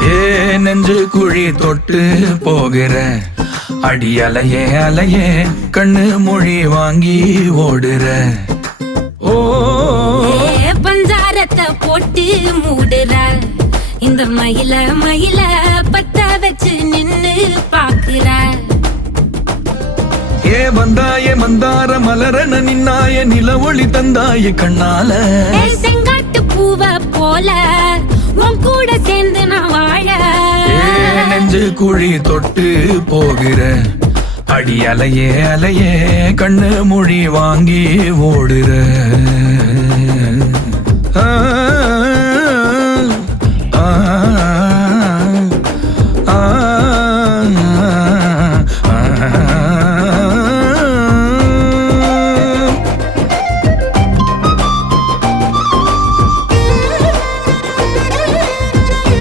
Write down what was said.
ஏ நெஞ்சு குழி தொட்டு போகிற அடி அலையே அலையே கண்ணு மொழி வாங்கி ஓடுற. ஓ பஞ்சாரத்தை போட்டு மூடுற இந்த மயில மயில பத்த வச்சு நின்னு பாக்குற. ஏ வந்தாய மந்தார மலரன நின்னாய நில ஒளி தந்தாய கண்ணால. செங்காட்டு பூவ போல உன் கூட சேர்ந்து நான் வாழ. நெஞ்சு குழி தொட்டு போகிற அடி அலையே அலையே கண்ணு மொழி வாங்கி ஓடுற. ஆ ஆ